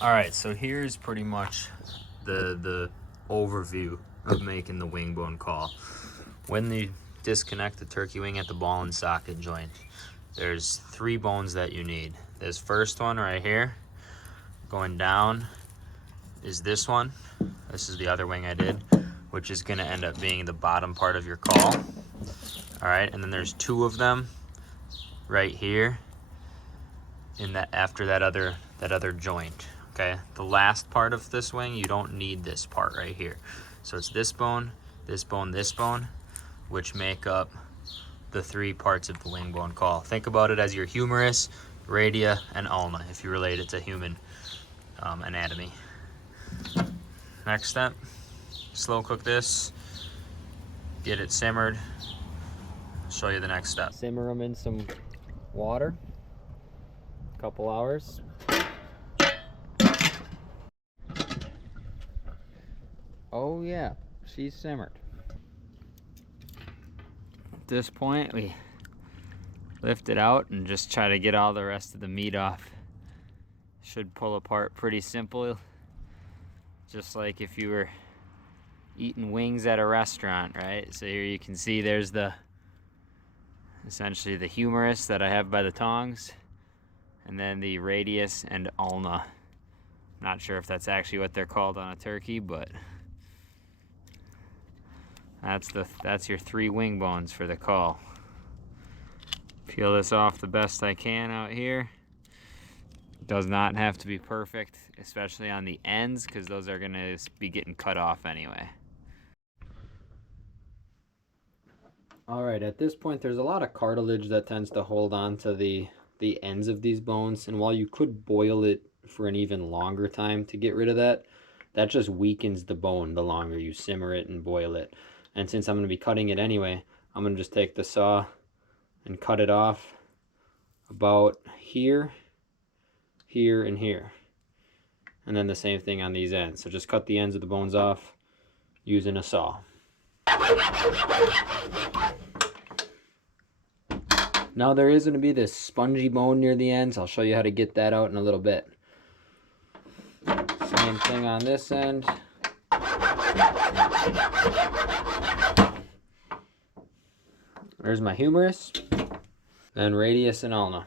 All right, so here's pretty much the overview of making the wing bone call. When you disconnect the turkey wing at the ball and socket joint, there's 3 bones that you need. This first one right here, going down, is this one. This is the other wing I did, which is gonna end up being the bottom part of your call. All right, and then there's 2 of them right here in that after that other joint. Okay, the last part of this wing, you don't need this part right here. So it's this bone, this bone, this bone, which make up the 3 parts of the wing bone call. Think about it as your humerus, radia, and ulna if you relate it to human anatomy. Next step, slow cook this, get it simmered. Show you the next step. Simmer them in some water, a couple hours. Oh yeah, she's simmered. At this point, we lift it out and just try to get all the rest of the meat off. Should pull apart pretty simple, just like if you were eating wings at a restaurant, right? So here you can see there's essentially the humerus that I have by the tongs, and then the radius and ulna. Not sure if that's actually what they're called on a turkey, but that's your 3 wing bones for the call. Peel this off the best I can out here. Does not have to be perfect, especially on the ends, because those are gonna be getting cut off anyway. All right, at this point, there's a lot of cartilage that tends to hold on to the ends of these bones, and while you could boil it for an even longer time to get rid of that, that just weakens the bone the longer you simmer it and boil it. And since I'm going to be cutting it anyway, I'm going to just take the saw and cut it off about here, here, and here. And then the same thing on these ends. So just cut the ends of the bones off using a saw. Now there is going to be this spongy bone near the ends. I'll show you how to get that out in a little bit. Same thing on this end. There's my humerus, then radius and ulna.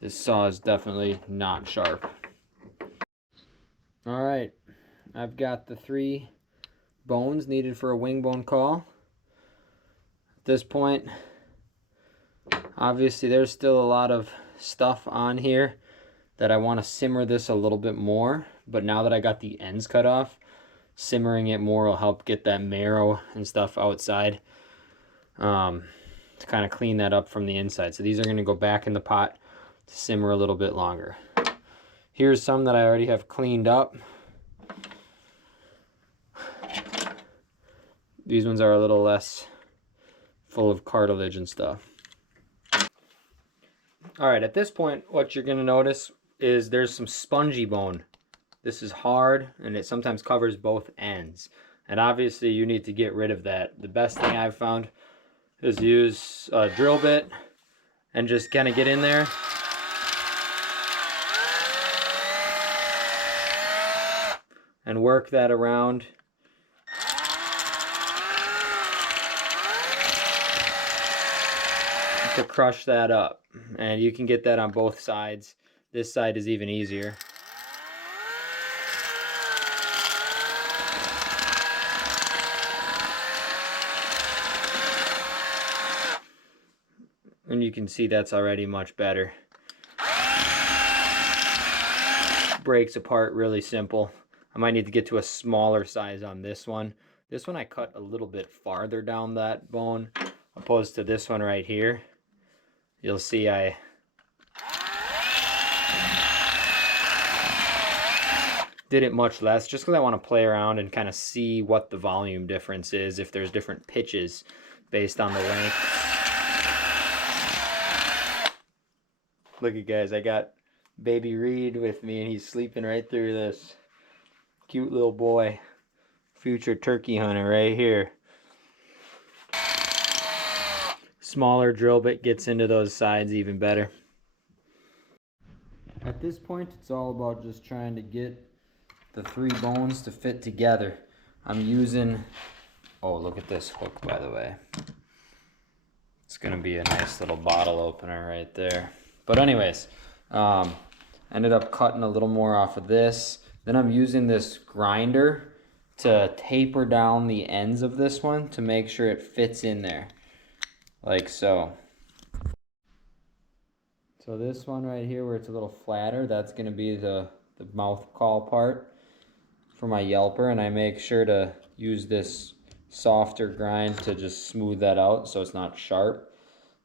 This saw is definitely not sharp. All right, I've got the 3 bones needed for a wing bone call. At this point, obviously there's still a lot of stuff on here that I want to simmer this a little bit more, but now that I got the ends cut off, simmering it more will help get that marrow and stuff outside, to kind of clean that up from the inside. So these are going to go back in the pot to simmer a little bit longer. Here's some that I already have cleaned up. These ones are a little less full of cartilage and stuff. All right, at this point, what you're going to notice is there's some spongy bone. This is hard, and it sometimes covers both ends. And obviously, you need to get rid of that. The best thing I've found is use a drill bit and just kind of get in there. And work that around. To crush that up. And you can get that on both sides. This side is even easier. And you can see that's already much better. Breaks apart really simple. I might need to get to a smaller size on this one. This one I cut a little bit farther down that bone, opposed to this one right here. You'll see I did it much less, just because I want to play around and kind of see what the volume difference is, if there's different pitches based on the length. Look at guys, I got baby Reed with me and he's sleeping right through this. Cute little boy. future turkey hunter right here. Smaller drill bit gets into those sides even better. At this point, it's all about just trying to get the 3 bones to fit together. I'm using, oh, look at this hook, by the way. It's gonna be a nice little bottle opener right there. But anyways, ended up cutting a little more off of this. Then I'm using this grinder to taper down the ends of this one to make sure it fits in there, like so. So this one right here where it's a little flatter, that's gonna be the mouth call part for my yelper, and I make sure to use this softer grind to just smooth that out so it's not sharp.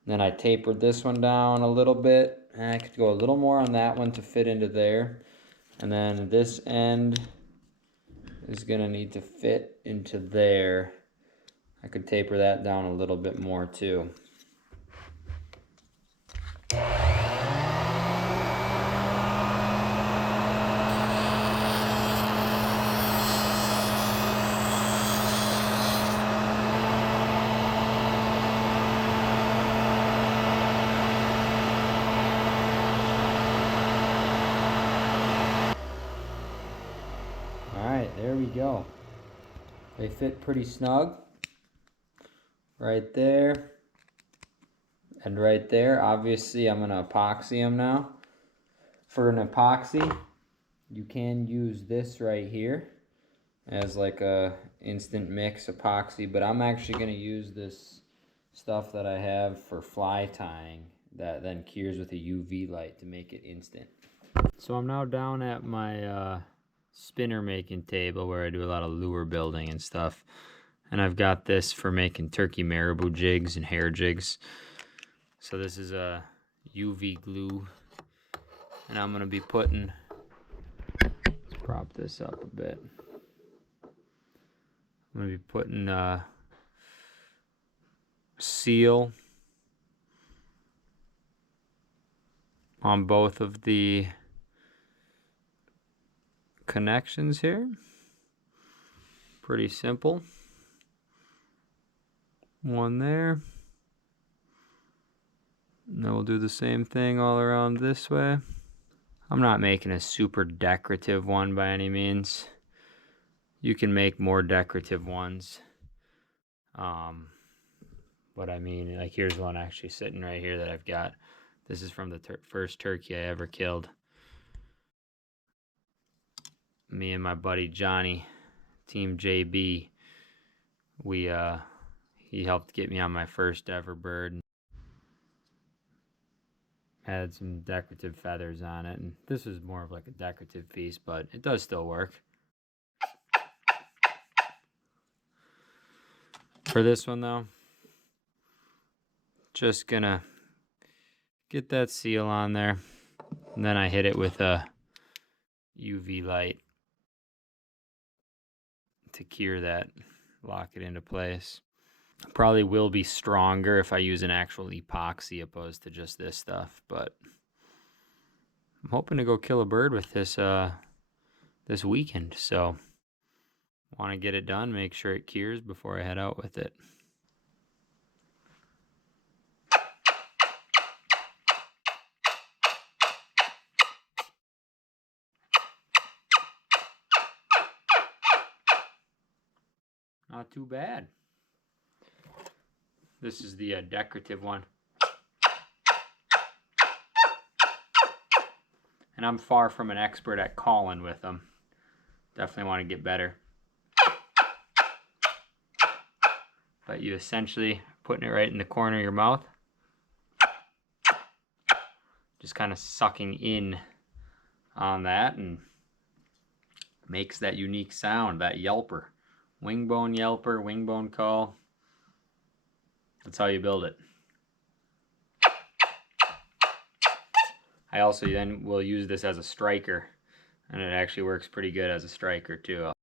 Then I tapered this one down a little bit, and I could go a little more on that one to fit into there. And then this end is gonna need to fit into there. I could taper that down a little bit more too. Alright, there we go. They fit pretty snug. Right there. And right there. Obviously, I'm going to epoxy them now. For an epoxy, you can use this right here as like a instant mix epoxy. But I'm actually going to use this stuff that I have for fly tying that then cures with a UV light to make it instant. So I'm now down at my spinner making table where I do a lot of lure building and stuff, and I've got this for making turkey marabou jigs and hair jigs. So this is a UV glue, and I'm gonna be putting, let's prop this up a bit, I'm gonna be putting seal on both of the connections here. Pretty simple. One there. And then we'll do the same thing all around this way. I'm not making a super decorative one by any means. You can make more decorative ones. But I mean, like here's one actually sitting right here that I've got. This is from the first turkey I ever killed. Me and my buddy Johnny, Team JB, he helped get me on my first ever bird. Had some decorative feathers on it, and this is more of like a decorative piece, but it does still work. For this one though, just gonna get that seal on there, and then I hit it with a UV light to cure that, lock it into place. Probably will be stronger if I use an actual epoxy opposed to just this stuff, but I'm hoping to go kill a bird with this this weekend, so want to get it done, make sure it cures before I head out with it. Not too bad. This is the decorative one. And I'm far from an expert at calling with them. Definitely want to get better. But you essentially putting it right in the corner of your mouth. Just kind of sucking in on that and makes that unique sound, that yelper. Wingbone yelper, wingbone call. That's how you build it. I also then will use this as a striker, and it actually works pretty good as a striker too.